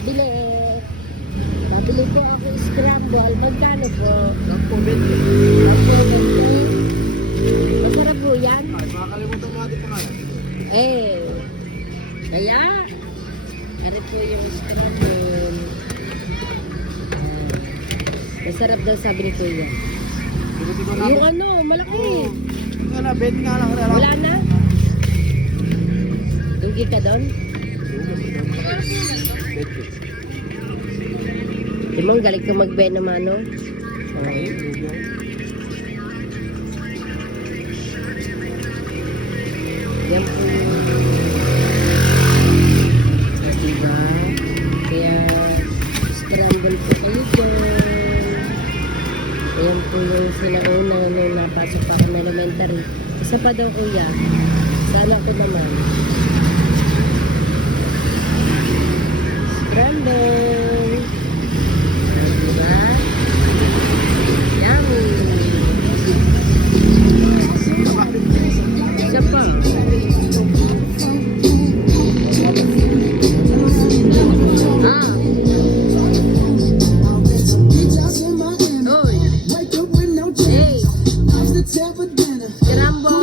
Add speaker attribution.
Speaker 1: Pabili. Pabili po ako scramble. Magkano po?
Speaker 2: Lang po, Ben.
Speaker 1: Masarap po yan.
Speaker 2: Ay, makakalimutan mo ating pangalan.
Speaker 1: Eh. Kaya, ano po yung scramble? Ah, masarap daw sabi ni Kuya. Yung ano, malaki.
Speaker 2: Oo. Ano, Ben nga lang. Wala
Speaker 1: Wala na? Lugi ka doon? Di mo, galing ka mag-beno mano. Okay. Yan po. Ah, diba? Kaya, scramble po. Ayan po yung sinauna nung napasok pa ng elementary. Isa pa daw kuya. Sana ako naman. Get on board.